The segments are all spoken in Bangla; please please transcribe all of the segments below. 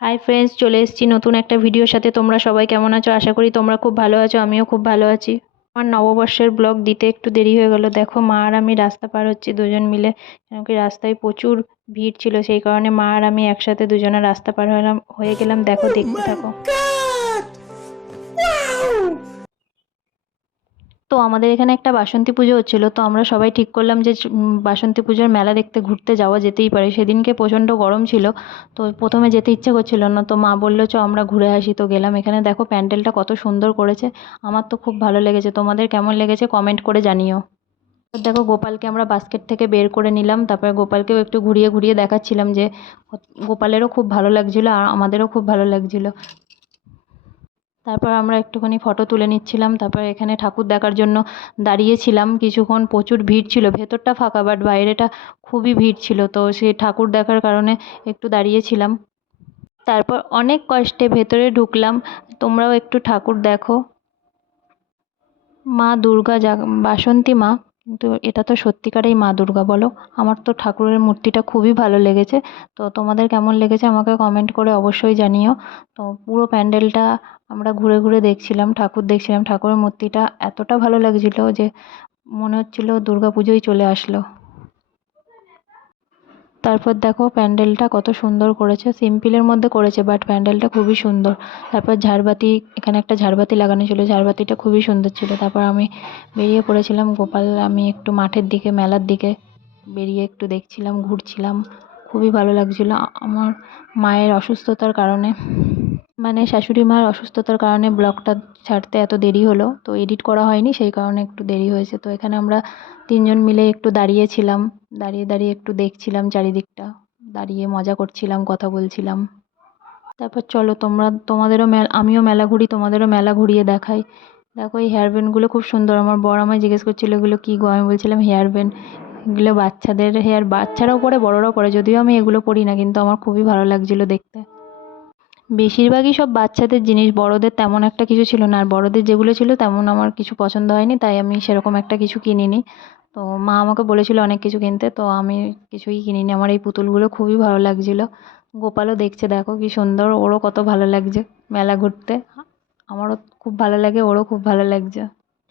হাই ফ্রেন্ডস, চলে এসেছি নতুন একটা ভিডিওর সাথে। তোমরা সবাই কেমন আছো? আশা করি তোমরা খুব ভালো আছো। আমিও খুব ভালো আছি। আমার নববর্ষের ব্লগ দিতে একটু দেরি হয়ে গেল। দেখো, মা আর আমি রাস্তা পার হচ্ছি দুজন মিলে, কেন কি রাস্তায় প্রচুর ভিড় ছিল, সেই কারণে মা আর আমি একসাথে দুজনে রাস্তা পার হয়ে গেলাম। দেখো, দেখতে থাকো। তো আমাদের এখানে একটা বাসন্তী পুজো হচ্ছিল, তো আমরা সবাই ঠিক করলাম যে বাসন্তী পুজোর মেলা দেখতে ঘুরতে যাওয়া যেতেই পারে। সেদিনকে প্রচণ্ড গরম ছিল, তো প্রথমে যেতে ইচ্ছে করছিল না, তো মা বললো চ আমরা ঘুরে আসি। তো গেলাম। এখানে দেখো প্যান্ডেলটা কত সুন্দর করেছে। আমার তো খুব ভালো লেগেছে। তোমাদের কেমন লেগেছে কমেন্ট করে জানিও। তো দেখো, গোপালকে আমরা বাস্কেট থেকে বের করে নিলাম, তারপরে গোপালকেও একটু ঘুরিয়ে ঘুরিয়ে দেখাচ্ছিলাম যে গোপালেরও খুব ভালো লাগছিল আর আমাদেরও খুব ভালো লাগছিল। তারপর আমরা একটুখানি ফটো তুলে নিচ্ছিলাম। তারপর এখানে ঠাকুর দেখার জন্য দাঁড়িয়েছিলাম কিছুক্ষণ। প্রচুর ভিড় ছিল, ভেতরটা ফাঁকা বাট বাইরেটা খুবই ভিড় ছিল, তো সেই ঠাকুর দেখার কারণে একটু দাঁড়িয়েছিলাম। তারপর অনেক কষ্টে ভেতরে ঢুকলাম। তোমরাও একটু ঠাকুর দেখো। মা দুর্গা বাসন্তী মা, কিন্তু এটা তো সত্যিকারেই মা দুর্গা, বলো? আমার তো ঠাকুরের মূর্তিটা খুবই ভালো লেগেছে। তো তোমাদের কেমন লেগেছে আমাকে কমেন্ট করে অবশ্যই জানিও। তো পুরো প্যান্ডেলটা আমরা ঘুরে ঘুরে দেখছিলাম, ঠাকুর দেখছিলাম। ঠাকুরের মূর্তিটা এতটা ভালো লাগছিল যে মনে হচ্ছিল দুর্গা পুজোই চলে আসলো। তারপর দেখো প্যান্ডেলটা কত সুন্দর করেছে। সিম্পলের মধ্যে করেছে বাট প্যান্ডেলটা খুবই সুন্দর। তারপর ঝাড়বাতি, এখানে একটা ঝাড়বাতি লাগানো ছিল, ঝাড়বাতিটা খুবই সুন্দর ছিল। তারপর আমি বেরিয়ে পড়েছিলাম। গোপাল আমি একটু মাঠের দিকে, মেলার দিকে বেরিয়ে একটু দেখছিলাম, ঘুরছিলাম। খুবই ভালো লাগছিল। আমার মায়ের অসুস্থতার কারণে, মানে শাশুড়ি মার অসুস্থতার কারণে ব্লগটা ছাড়তে এত দেরি হলো, তো এডিট করা হয়নি, সেই কারণে একটু দেরি হয়েছে। তো এখানে আমরা তিনজন মিলে একটু দাঁড়িয়েছিলাম, দাঁড়িয়ে দাঁড়িয়ে একটু দেখছিলাম চারিদিকটা, দাঁড়িয়ে মজা করছিলাম, কথা বলছিলাম। তারপর চলো তোমাদেরও আমিও মেলা ঘুরি, তোমাদেরও মেলা ঘুরিয়ে দেখাই। দেখো এই হেয়ার ব্যান্ডগুলো খুব সুন্দর। আমার বর আমায় জিজ্ঞেস করছিল এগুলো কী গো, আমি বলছিলাম হেয়ার ব্যান্ড। এগুলো বাচ্চাদের হেয়ার, বাচ্চারাও পরে বড়রাও পরে, যদিও আমি এগুলো পরি না, কিন্তু আমার খুবই ভালো লাগছিল দেখতে। বেশিরভাগই সব বাচ্চাদের জিনিস, বড়দের তেমন একটা কিছু ছিল না। আর বড়দের যেগুলো ছিল তেমন আমার কিছু পছন্দ হয়নি, তাই আমি সেরকম একটা কিছু কিনিনি। তো মা আমাকে বলেছিল অনেক কিছু কিনতে, তো আমি কিছুই কিনিনি। আমার এই পুতুলগুলো খুবই ভালো লাগছিল। গোপালও দেখছে, দেখো কি সুন্দর, ওরও কত ভালো লাগছে মেলা ঘুরতে। আমারও খুব ভালো লাগে, ওরও খুব ভালো লাগছে।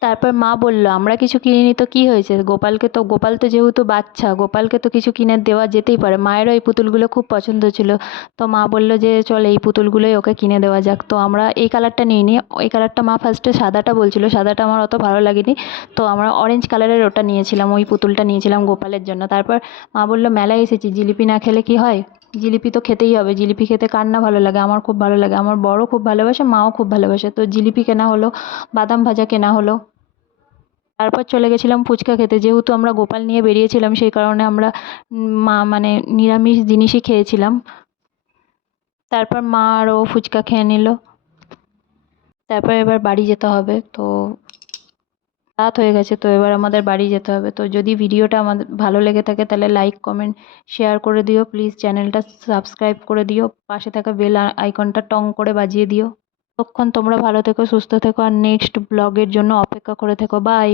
তারপর মা বলল আমরা কিছু কিনিনি তো কি হয়েছে, গোপাল তো যেহেতু বাচ্চা, গোপালকে তো কিছু কিনে দেওয়া যেতেই পারে। মায়েরও এই পুতুলগুলো খুব পছন্দ ছিল, তো মা বলল যে চল এই পুতুলগুলোই ওকে কিনে দেওয়া যাক। তো আমরা এই কালারটা নিইনি, ওই কালারটা মা ফার্স্টে সাদাটা বলছিল, সাদাটা আমার অত ভালো লাগেনি, তো আমরা অরেঞ্জ কালারের ওটা নিয়েছিলাম, ওই পুতুলটা নিয়েছিলাম গোপালের জন্য। তারপর মা বলল মেলায় এসেছি, জিলিপি না খেলে কি হয়, জিলিপি তো খেতেই হবে। জিলিপি খেতে কার না ভালো লাগে, আমার খুব ভালো লাগে, আমার বড়ও খুব ভালোবাসে, মাও খুব ভালোবাসে। তো জিলিপি কেনা হলো, বাদাম ভাজা কেনা হলো। তারপর চলে গেছিলাম ফুচকা খেতে। যেহেতু আমরা গোপাল নিয়ে বেরিয়েছিলাম, সেই কারণে আমরা মানে নিরামিষ জিনিসই খেয়েছিলাম। তারপর মা আরও ফুচকা খেয়ে নিল। তারপর এবার বাড়ি যেতে হবে। তো রাত হয়ে গেছে, তো এবার আমাদের বাড়ি যেতে হবে। তো যদি ভিডিওটা আমাদের ভালো লেগে থাকে তাহলে লাইক, কমেন্ট, শেয়ার করে দিও প্লিজ। চ্যানেলটা সাবস্ক্রাইব করে দিও, পাশে থাকা বেল আইকনটা টং করে বাজিয়ে দিও। ততক্ষণ তোমরা ভালো থেকো, সুস্থ থেকো, আর নেক্সট ব্লগের জন্য অপেক্ষা করে থেকো। বাই।